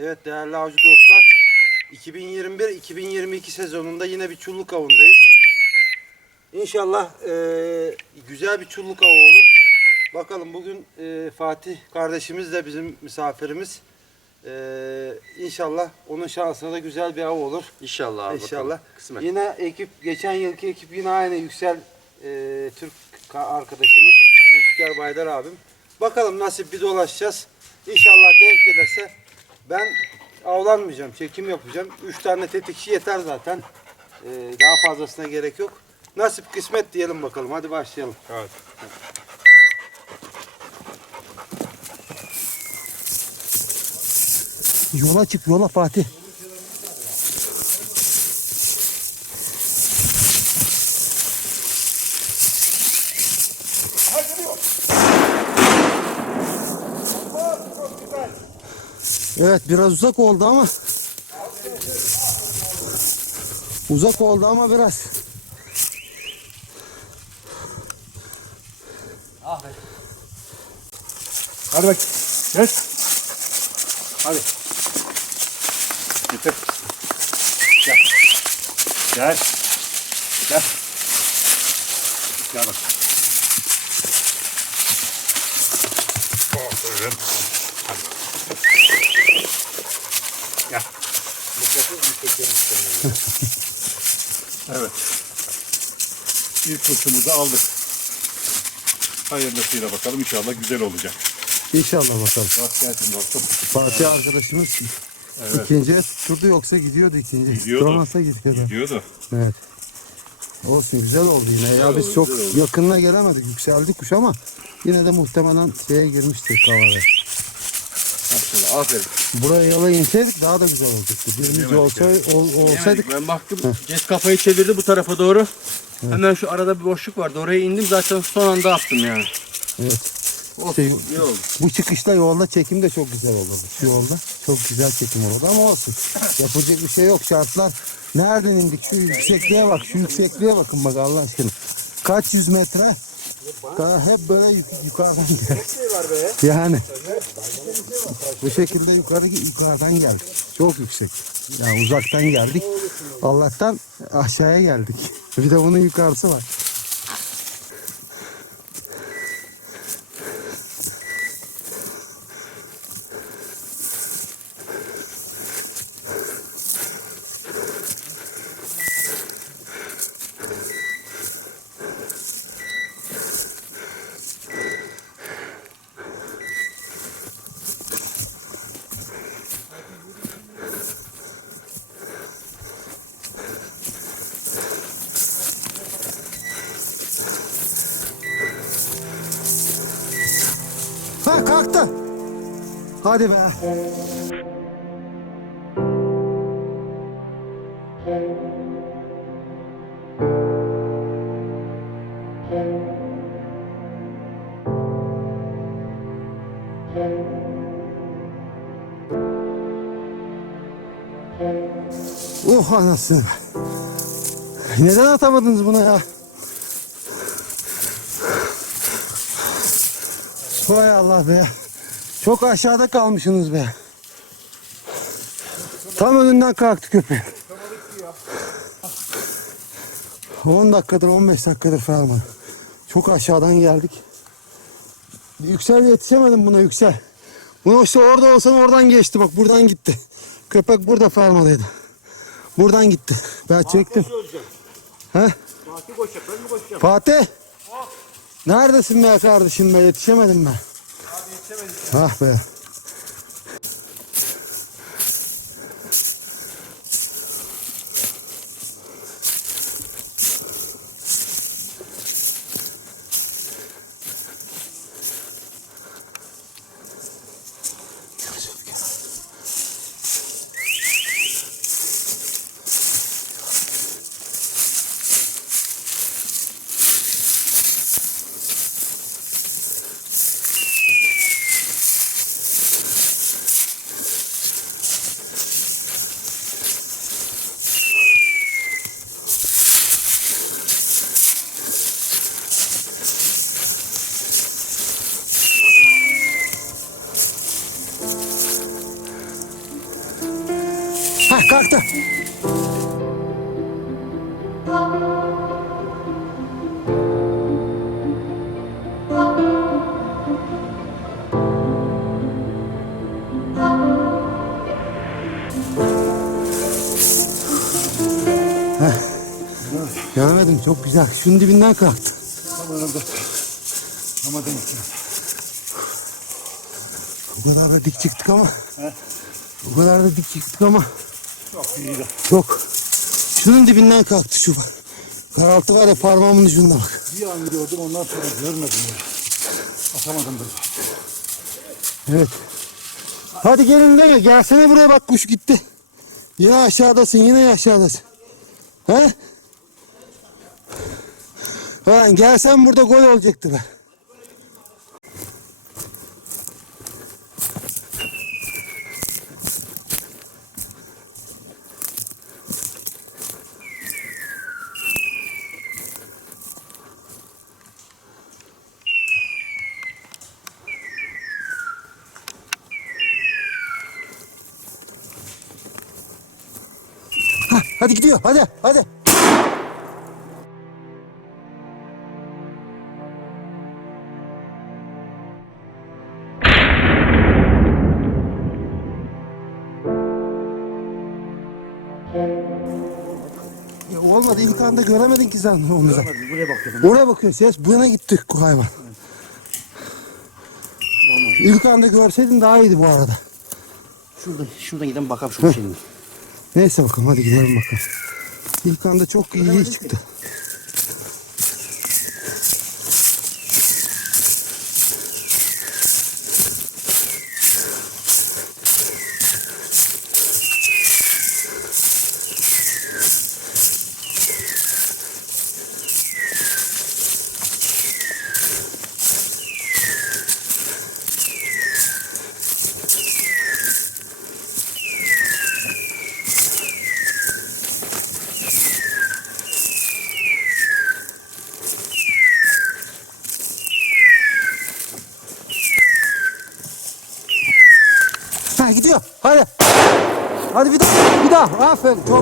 Evet değerli avcı dostlar. 2021-2022 sezonunda yine bir çulluk avındayız. İnşallah eee, güzel bir çulluk avı olur. Bakalım bugün eee, Fatih kardeşimiz de bizim misafirimiz. Eee inşallah onun şansına da güzel bir av olur. İnşallah abi İnşallah. bakalım. Kısmet. Yine ekip, geçen yılki ekip yine aynı Yüksel eee, Türk ka- arkadaşımız. Zülfikar Baydar abim. Bakalım nasip bir dolaşacağız. İnşallah denk gelirse ben avlanmayacağım, çekim yapacağım. Üç tane tetikçi yeter zaten. Eee, daha fazlasına gerek yok. Nasip kısmet diyelim bakalım. Hadi başlayalım. Evet. Yola çık, yola Fatih. Evet biraz uzak oldu ama uzak oldu ama biraz Hadi bak. Gel. Hadi. Getir. Gel. Gel. Gel. Gel bak. Aferin. Hadi. Gel. evet. İlk kuşumuzu aldık. Hayırlısıyla bakalım inşallah güzel olacak. inşallah bakalım. Rast gelsin dostum. Fatih arkadaşımız Evet. ikinciye tutturdu yoksa gidiyordu ikinci. Gidiyordu. Tutamazsa gidiyordu. Gidiyordu. Evet. Olsun güzel oldu yine. Ya biz oldu, çok güzel oldu. yakınına gelemedik. Yükseldik kuş ama yine de muhtemelen şeye girmiştir kavara. Aferin. Aferin. Buraya yola inseydik daha da güzel olacaktı. Birimiz Yemedik olsa, ol, olsaydık. Ben baktım. Cet kafayı çevirdi bu tarafa doğru. Hemen şu arada bir boşluk vardı. Oraya indim zaten son anda attım yani. evet. Olsun. Şey, iyi oldu. bu çıkışta yolda çekim de çok güzel olurdu. Şu yolda çok güzel çekim olurdu ama olsun. Yapacak bir şey yok. Şartlar nereden indik? Şu yüksekliğe bak. Şu yüksekliğe bakın bak Allah aşkına. Kaç yüz metre? Daha hep böyle yuk- yukarıdan geldik. Yani bu şekilde yukarı yukarıdan geldik. Çok yüksek. Yani uzaktan geldik. Allah'tan aşağıya geldik. Bir de bunun yukarısı var. Ha kalktı. Hadi be. Oh anasını. Neden atamadınız buna ya? Vay Allah be. Çok aşağıda kalmışsınız be. Tam önünden kalktı köpek. 10 dakikadır 15 dakikadır falan. Çok aşağıdan geldik. Yüksel yetişemedim buna yüksel. Buna işte orada olsan oradan geçti bak buradan gitti. Köpek burada fermadaydı. Buradan gitti. Ben çektim. He? Fatih koşacak. Ben mi koşacağım? Fatih. Neredesin be kardeşim be yetişemedim ben. Abi yetişemedik. Ah be. Çok güzel. Şunun dibinden kalktı. Ama denk geldi. O kadar da dik çıktık ama. O kadar da dik çıktık ama. Çok iyiydi. Çok. Şunun dibinden kalktı şu. Karaltı var ya parmağımın ucunda bak. Bir an gördüm ondan sonra görmedim ya. Atamadım da. Evet. Hadi gelin deme. Gelsene buraya bak kuş gitti. Yine aşağıdasın. Yine aşağıdasın. He? Ha, gelsen burada gol olacaktı be. Ha, hadi gidiyor. Hadi. Hadi. İlk anda göremedin ki sen onu da. Görmedim. Buraya bakıyordum. Oraya bakıyor ses bu yana gitti bu hayvan. İlk anda görseydin daha iyiydi bu arada. Şurada, şuradan gidelim bakalım şu şeyin. Neyse bakalım hadi gidelim bakalım. İlk anda çok iyi çıktı. Ha gidiyor. Hadi. Hadi bir daha. Bir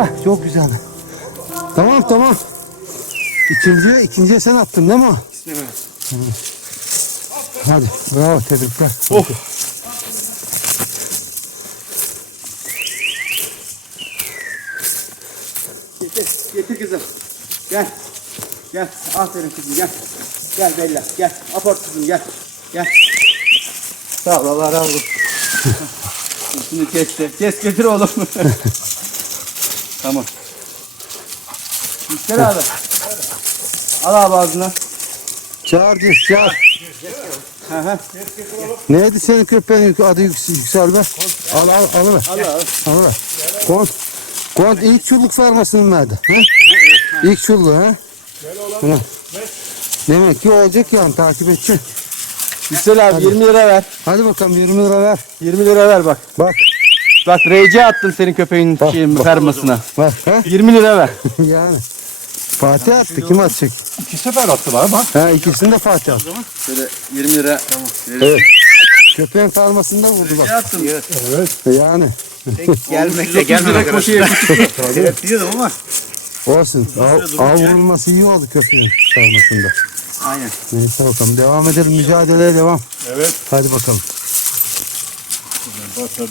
Ah çok güzel. Tamam tamam. İkinciye, ikinciye sen attın değil mi? o? Hı. Hadi bravo tebrikler. Oh. Getir, getir kızım. Gel. Gel. Aferin kızım gel. Gel Bella gel. Aport kızım gel. Gel. Sağ ol Allah razı olsun. Şimdi kesti. Kes getir oğlum. tamam. Yüksel abi. Al abi ağzına. Çağır diyor çağır. Hı hı. Neydi senin köpeğin adı Yüksel, Yüksel be? Al al alıver. Al abi. Alıver. Kont. Kont ilk çulluk sarmasını mı verdi? He? İlk çulluğu ha? Hı. Demek ki olacak yani takip edeceksin. Yüksel abi 20 lira ver. Hadi bakalım 20 lira ver. 20 lira ver bak. Bak Bak RC attım senin köpeğin Bak, şeyin bak. fermasına. bak ha? 20 lira ver. yani. Fatih attı kim atacak? İki sefer attılar ama. Ha ikisini de Fatih attı. Şöyle 20 lira. Tamam. Evet. Köpeğin sarmasında vurdu RC bak. attım. Yani. Gelmekte gelmemek koşuyor. Evet diyordum ama. Olsun. Av, av vurulması iyi oldu köpeğin sarmasında. Aynen. Neyse bakalım. Devam edelim. Mücadeleye devam. Evet. Hadi bakalım. Başladı.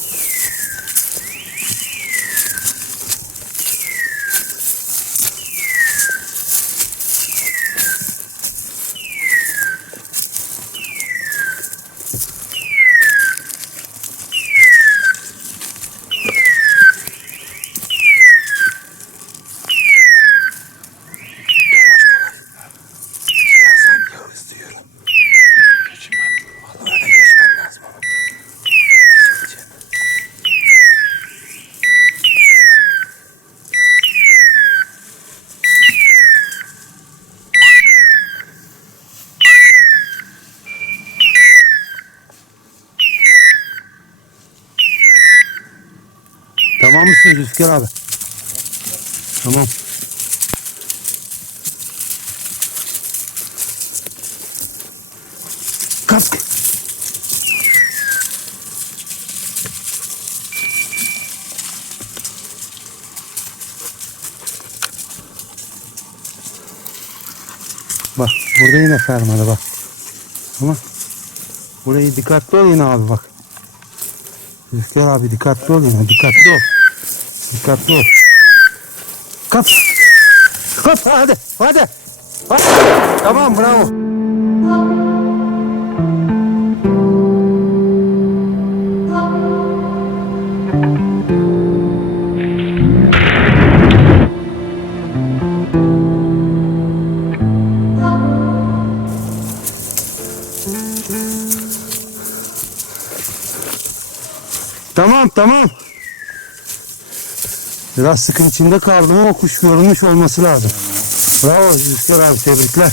Tamam mısın Rüzgar abi? Tamam. Kask. Bak burada yine fermada bak. Ama burayı dikkatli ol yine abi bak. Rüzgar abi dikkatli ol yine dikkatli ol. Dikkatli ol. Kap. Kap hadi hadi. hadi. Tamam bravo. Tamam tamam. Biraz sıkın içinde kaldım ama kuş görünmüş olması lazım. Bravo Rüzgar abi tebrikler.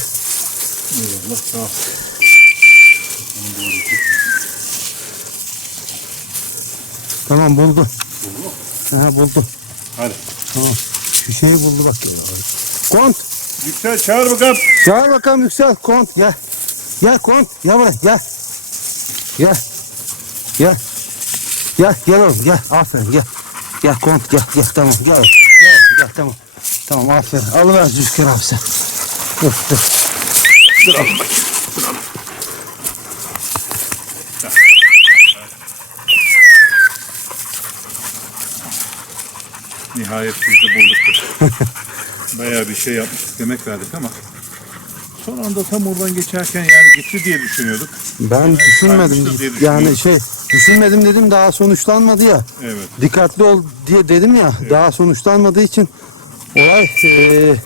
Eyvallah sağ ol. Tamam buldu. Ha buldu. Hadi. Tamam. Şu şeyi buldu bak. Kont. Yüksel çağır bakalım. Çağır bakalım Yüksel. Kont gel. Gel Kont. Gel buraya gel. Gel. Gel. Gel gel oğlum gel. Aferin gel. Gel Kont gel gel tamam gel. Gel gel tamam. Tamam aferin. Alıver Rüzgar abi sen. Dur dur. Dur al. Nihayet biz de bulduk. Bayağı bir şey yapmıştık demek verdik ama son anda tam oradan geçerken yani gitti diye düşünüyorduk. Ben düşünmedim. Diye Yani şey düşünmedim dedim daha sonuçlanmadı ya. Evet. Dikkatli ol diye dedim ya. Daha sonuçlanmadığı için olay eee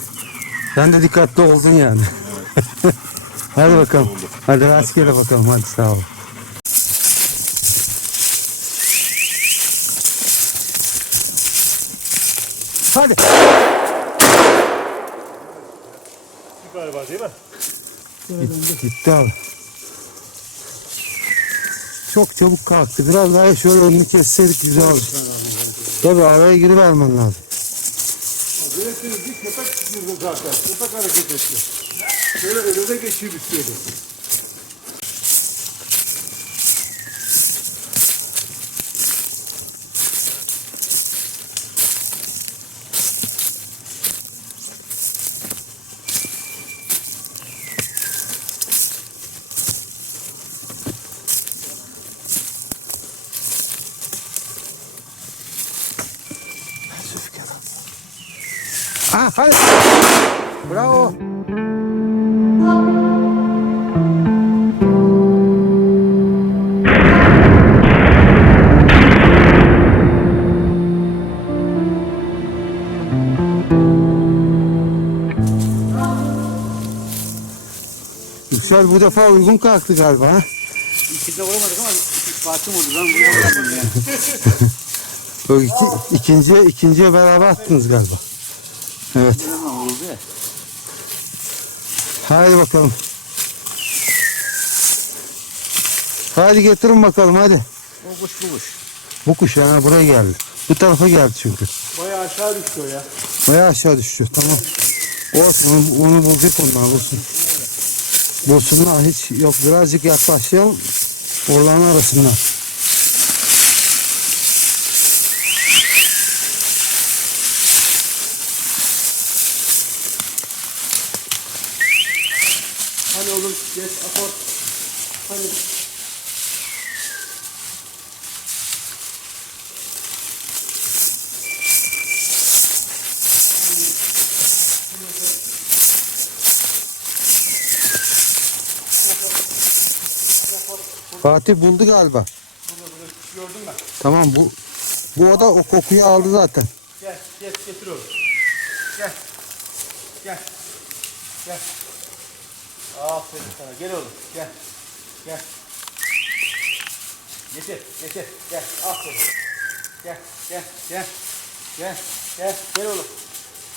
sen de dikkatli oldun yani. hadi bakalım. oldu. Hadi rastgele bakalım hadi sağ ol. Hadi. Galiba değil mi? Gitti, gitti abi. Çok çabuk kalktı. Biraz daha şöyle önünü kesseydik güzel olur. Tabii araya girivermen lazım. Öylesiniz bir köpek girdi zaten. Köpek hareket etti. Şöyle önüne geçeyim istiyordum. Ah hadi. Bravo. Yüksel bu defa uygun kalktı galiba. Ha? Vuramadık ama farkım oldu. Ben vuramadım yani. O iki, ikinciye, ikinciye beraber attınız galiba. Evet. Ama vuruldu ya. Hadi bakalım. Hadi getirin bakalım hadi. O kuş bu kuş. Bu kuş yani buraya geldi. Bu tarafa geldi çünkü. Bayağı aşağı düştü o ya. Bayağı aşağı düşüyor tamam. Olsun onu, onu bulacak ondan olsun. Bulsunlar hiç yok birazcık yaklaşalım. Oraların arasından. Hadi oğlum geç aport. Hadi. Fatih buldu galiba. Gördün mü? Tamam bu bu oda o kokuyu aldı zaten. Gel geç getir oğlum. Gel. Gel. Gel. Aferin sana. Gel oğlum. Gel. Gel. Getir. Getir. Gel. Aferin. Gel. Gel. Gel. Gel. Gel. Gel oğlum.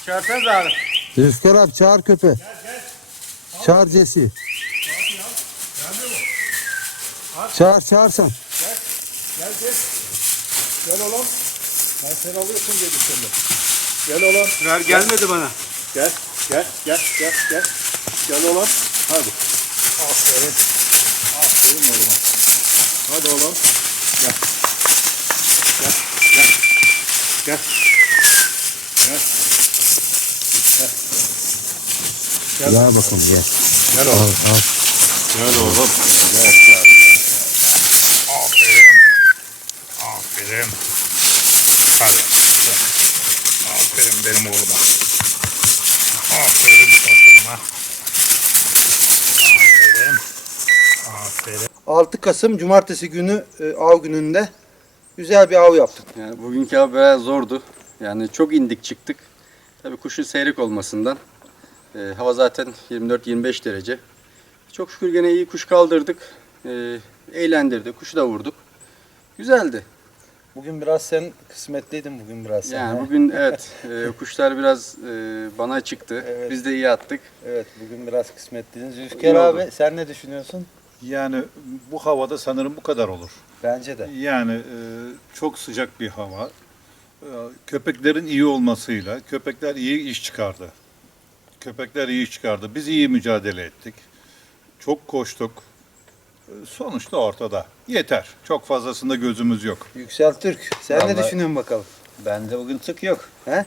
Çağırsanız abi. Rüzgar abi çağır köpeği. Çağır Cesi. Çağır çağırsan. Gel gel. Gel oğlum. Ben sen alıyorsun diye düşündüm. Gel oğlum. Ver gelmedi bana. Gel, gel, gel, gel, gel. Gel oğlum. Hadi. Aferin. Aferin oğlum. Hadi oğlum. Gel. Gel, gel. Gel. Gel. Gel. Gel bakalım gel. Gel Al oğlum. al. Gel oğlum. Gel, gel, gel. Aferin. Aferin. Hadi. Aferin benim oğluma. Aferin tatlıma. Aferin. Aferin. 6 Kasım Cumartesi günü e, av gününde güzel bir av yaptık. Yani bugünkü av bayağı zordu. Yani çok indik çıktık. Tabii kuşun seyrek olmasından. e, hava zaten 24-25 derece. Çok şükür gene iyi kuş kaldırdık. E, eğlendirdik. Kuşu da vurduk. Güzeldi. Bugün biraz sen kısmetliydin bugün biraz sen. Yani ha? bugün evet e, kuşlar biraz e, bana çıktı. Evet. Biz de iyi attık. Evet bugün biraz kısmetliydin. Zülfikar abi oldu. sen ne düşünüyorsun? Yani bu havada sanırım bu kadar olur. Bence de. Yani e, çok sıcak bir hava. E, köpeklerin iyi olmasıyla köpekler iyi iş çıkardı. Köpekler iyi iş çıkardı. Biz iyi mücadele ettik. Çok koştuk. Sonuçta ortada. Yeter. Çok fazlasında gözümüz yok. Yüksel Türk sen ne Vallahi- düşünüyorsun bakalım? Bende bugün tık yok. He?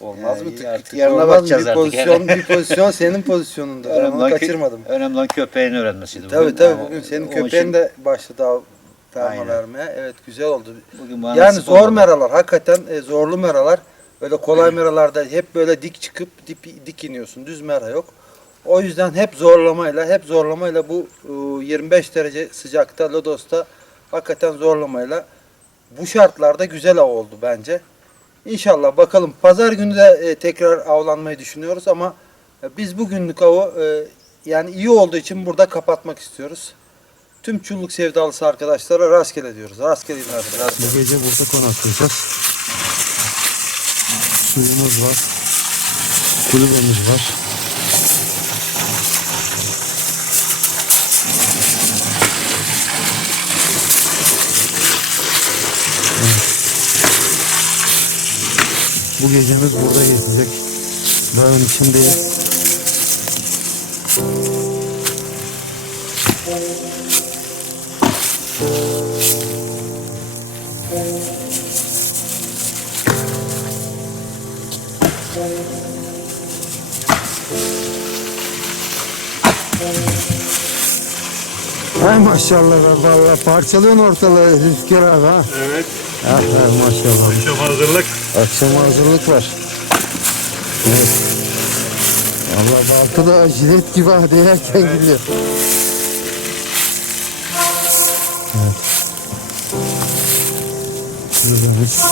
Olmaz Yani mı tık? artık Yarına olmaz. bakacağız bir artık. pozisyon, bir pozisyon senin pozisyonunda. Ben Önemli onu kö- kaçırmadım. Önemli olan köpeğin öğrenmesiydi. Tabii bugün. tabii bugün senin köpeğin için de başladı av ferma Aynen. vermeye. Evet güzel oldu. Bugün bana Yani nasip zor olmadı. meralar hakikaten e, zorlu meralar. Böyle kolay meralarda hep böyle dik çıkıp dip, dik iniyorsun. Düz mera yok. O yüzden hep zorlamayla hep zorlamayla bu e, 25 derece sıcakta Lodos'ta hakikaten zorlamayla bu şartlarda güzel av oldu bence. İnşallah bakalım. Pazar günü de e, tekrar avlanmayı düşünüyoruz ama e, biz bugünlük avı e, yani iyi olduğu için burada kapatmak istiyoruz. Tüm çulluk sevdalısı arkadaşlara rastgele diyoruz. Rastgele diyoruz arkadaşlar. Bu gece burada konaklayacağız. Suyumuz var. Kulübemiz var. Bu gecemiz burada geçecek. Dağın içindeyiz. Ay maşallah valla parçalıyorsun ortalığı abi ha. Evet. Ah, ah, maşallah. Akşam hazırlık. Akşam hazırlık var. Evet. Allah balta da jilet gibi ha değerken geliyor. Evet. Kulübemiz.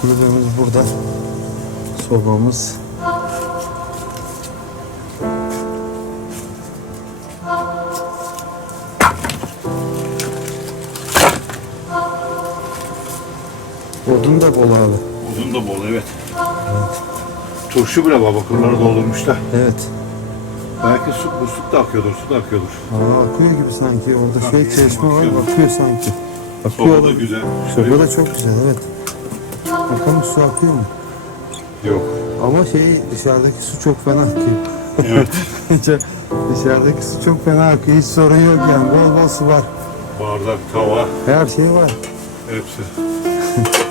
Kulübemiz burada. Sobamız. Da bol abi. Uzun da bol evet. Turşu bile var bakımları doldurmuşlar. Evet. Belki su, bu su da akıyordur, su da akıyordur. Aa, akıyor gibi sanki orada şey Akıyor, çeşme var akıyor. akıyor sanki. Akıyor. Soba da güzel. Soba da çok güzel evet. Bakalım su akıyor mu? Yok. Ama şey dışarıdaki su çok fena akıyor. Evet. dışarıdaki su çok fena akıyor. Hiç sorun yok yani. Bol bol su var. Bardak, tava, Her şey var. hepsi.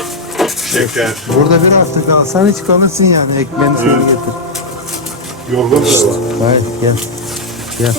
Şeker. Burada bir hafta kalsan hiç kalırsın yani. Ekmeğini Evet. getir. Yorgun da var. Hayır gel. Gel.